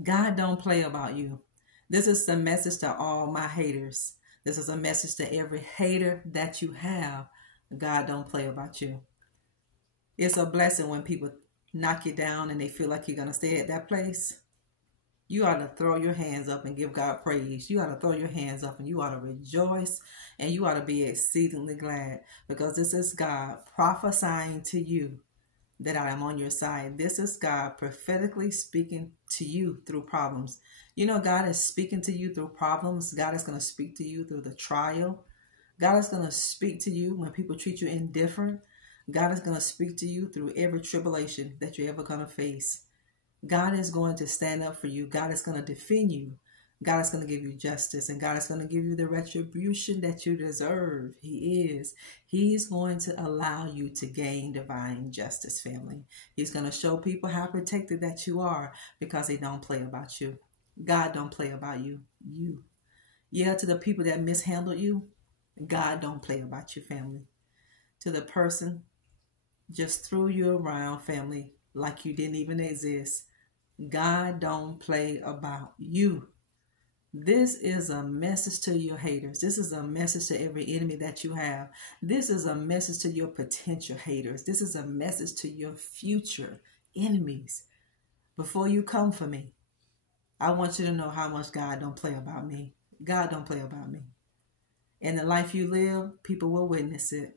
God don't play about you. This is the message to all my haters. This is a message to every hater that you have. God don't play about you. It's a blessing when people knock you down and they feel like you're going to stay at that place. You ought to throw your hands up and give God praise. You ought to throw your hands up and you ought to rejoice and you ought to be exceedingly glad because this is God prophesying to you that I am on your side. This is God prophetically speaking to you through problems. You know, God is speaking to you through problems. God is going to speak to you through the trial. God is going to speak to you when people treat you indifferent. God is going to speak to you through every tribulation that you're ever going to face. God is going to stand up for you. God is going to defend you. God is going to give you justice, and God is going to give you the retribution that you deserve. He is. He's going to allow you to gain divine justice, family. He's going to show people how protected that you are because he don't play about you. God don't play about you. Yeah, to the people that mishandled you, God don't play about you, family. To the person just threw you around, family, like you didn't even exist, God don't play about you. This is a message to your haters. This is a message to every enemy that you have. This is a message to your potential haters. This is a message to your future enemies. Before you come for me, I want you to know how much God don't play about me. God don't play about me. In the life you live, people will witness it.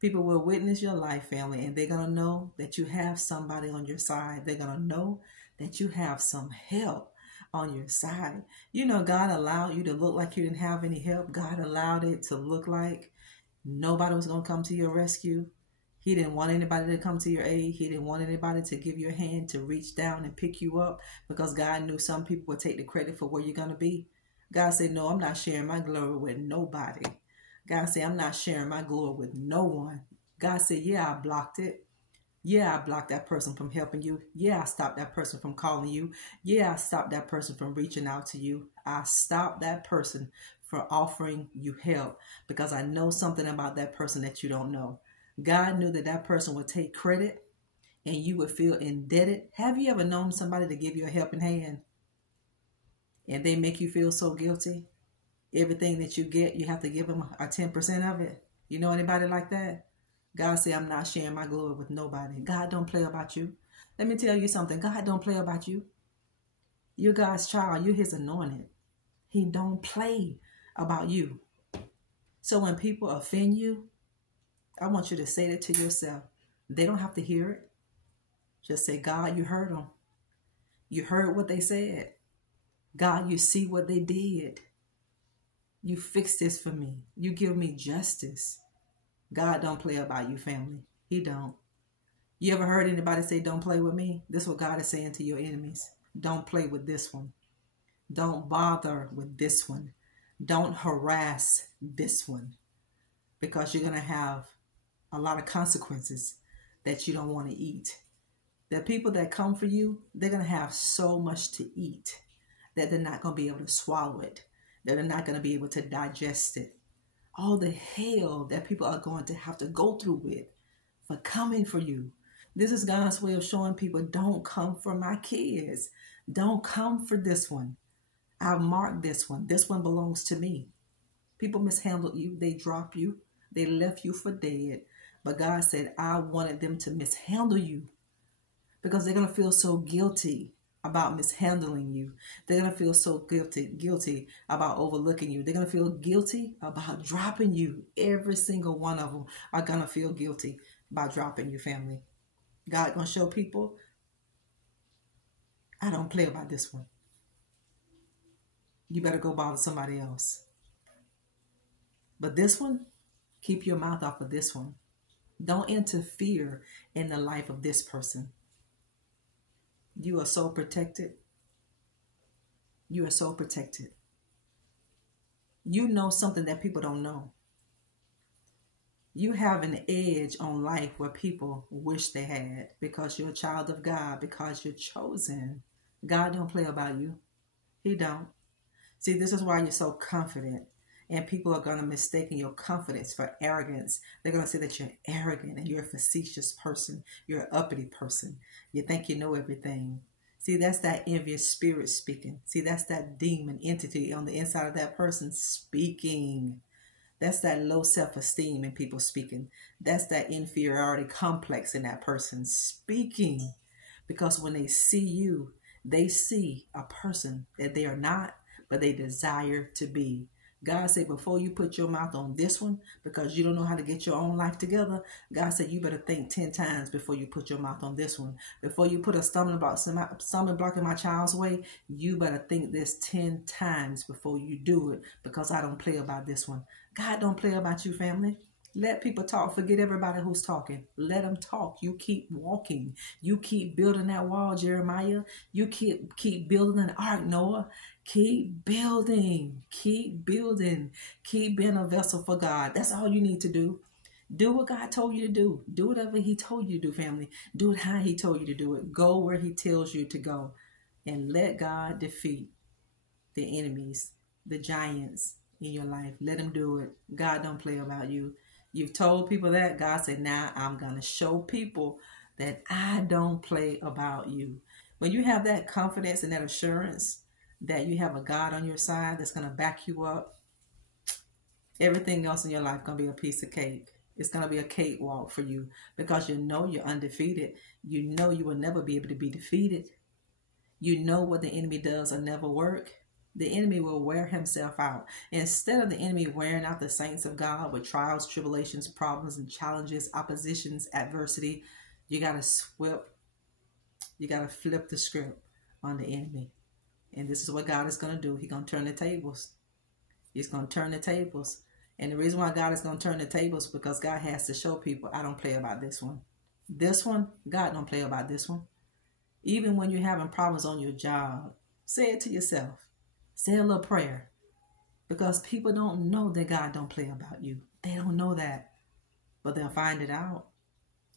People will witness your life, family, and they're going to know that you have somebody on your side. They're going to know that you have some help on your side. You know, God allowed you to look like you didn't have any help. God allowed it to look like nobody was going to come to your rescue. He didn't want anybody to come to your aid. He didn't want anybody to give you a hand to reach down and pick you up because God knew some people would take the credit for where you're going to be. God said, no, I'm not sharing my glory with nobody. God said, I'm not sharing my glory with no one. God said, yeah, I blocked it. Yeah, I blocked that person from helping you. Yeah, I stopped that person from calling you. Yeah, I stopped that person from reaching out to you. I stopped that person from offering you help because I know something about that person that you don't know. God knew that that person would take credit and you would feel indebted. Have you ever known somebody to give you a helping hand and they make you feel so guilty? Everything that you get, you have to give them a 10% of it. You know anybody like that? God said, I'm not sharing my glory with nobody. God don't play about you. Let me tell you something. God don't play about you. You're God's child. You're his anointed. He don't play about you. So when people offend you, I want you to say that to yourself. They don't have to hear it. Just say, God, you heard them. You heard what they said. God, you see what they did. You fix this for me. You give me justice. God don't play about you, family. He don't. You ever heard anybody say, don't play with me? This is what God is saying to your enemies. Don't play with this one. Don't bother with this one. Don't harass this one. Because you're going to have a lot of consequences that you don't want to eat. The people that come for you, they're going to have so much to eat that they're not going to be able to swallow it. They're not going to be able to digest it. All the hell that people are going to have to go through with for coming for you. This is God's way of showing people, don't come for my kids. Don't come for this one. I've marked this one. This one belongs to me. People mishandled you. They dropped you. They left you for dead. But God said, I wanted them to mishandle you because they're going to feel so guilty about mishandling you. They're going to feel so guilty about overlooking you. They're going to feel guilty about dropping you. Every single one of them are going to feel guilty about dropping you, family. God going to show people, I don't play about this one. You better go bother somebody else. But this one, keep your mouth off of this one. Don't interfere in the life of this person. You are so protected. You are so protected. You know something that people don't know. You have an edge on life where people wish they had because you're a child of God, because you're chosen. God don't play about you. He don't. See, this is why you're so confident. And people are going to mistake your confidence for arrogance. They're going to say that you're arrogant and you're a facetious person. You're an uppity person. You think you know everything. See, that's that envious spirit speaking. See, that's that demon entity on the inside of that person speaking. That's that low self-esteem in people speaking. That's that inferiority complex in that person speaking. Because when they see you, they see a person that they are not, but they desire to be. God said, before you put your mouth on this one, because you don't know how to get your own life together, God said, you better think 10 times before you put your mouth on this one. Before you put a stumbling block in my child's way, you better think this 10 times before you do it, because I don't play about this one. God don't play about you, family. Let people talk. Forget everybody who's talking. Let them talk. You keep walking. You keep building that wall, Jeremiah. You keep building an ark, Noah. Keep building. Keep building. Keep being a vessel for God. That's all you need to do. Do what God told you to do. Do whatever he told you to do, family. Do it how he told you to do it. Go where he tells you to go. And let God defeat the enemies, the giants in your life. Let him do it. God don't play about you. You've told people that. God said, now I'm going to show people that I don't play about you. When you have that confidence and that assurance that you have a God on your side that's going to back you up, everything else in your life is going to be a piece of cake. It's going to be a cakewalk for you, because you know you're undefeated. You know you will never be able to be defeated. You know what the enemy does will never work. The enemy will wear himself out. Instead of the enemy wearing out the saints of God with trials, tribulations, problems, and challenges, oppositions, adversity, you got to flip the script on the enemy. And this is what God is going to do. He's going to turn the tables. He's going to turn the tables. And the reason why God is going to turn the tables is because God has to show people, I don't play about this one. This one, God don't play about this one. Even when you're having problems on your job, say it to yourself. Say a little prayer, because people don't know that God don't play about you. They don't know that, but they'll find it out.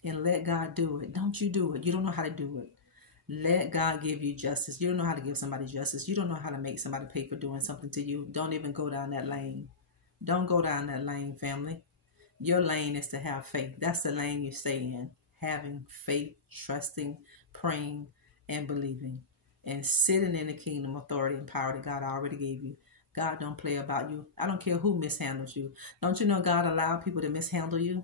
And let God do it. Don't you do it. You don't know how to do it. Let God give you justice. You don't know how to give somebody justice. You don't know how to make somebody pay for doing something to you. Don't even go down that lane. Don't go down that lane, family. Your lane is to have faith. That's the lane you stay in. Having faith, trusting, praying, and believing. And sitting in the kingdom, authority, and power that God already gave you. God don't play about you. I don't care who mishandles you. Don't you know God allowed people to mishandle you?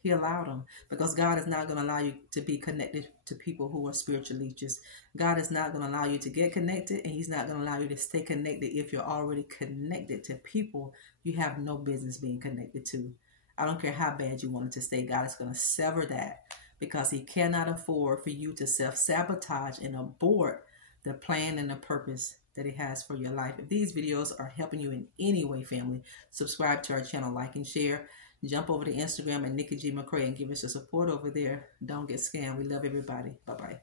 He allowed them, because God is not going to allow you to be connected to people who are spiritual leeches. God is not going to allow you to get connected, and he's not going to allow you to stay connected if you're already connected to people you have no business being connected to. I don't care how bad you want it to stay. God is going to sever that, because he cannot afford for you to self-sabotage and abort the plan and the purpose that he has for your life. If these videos are helping you in any way, family, subscribe to our channel, like and share. Jump over to Instagram at Nikki G McCray and give us your support over there. Don't get scammed. We love everybody. Bye-bye.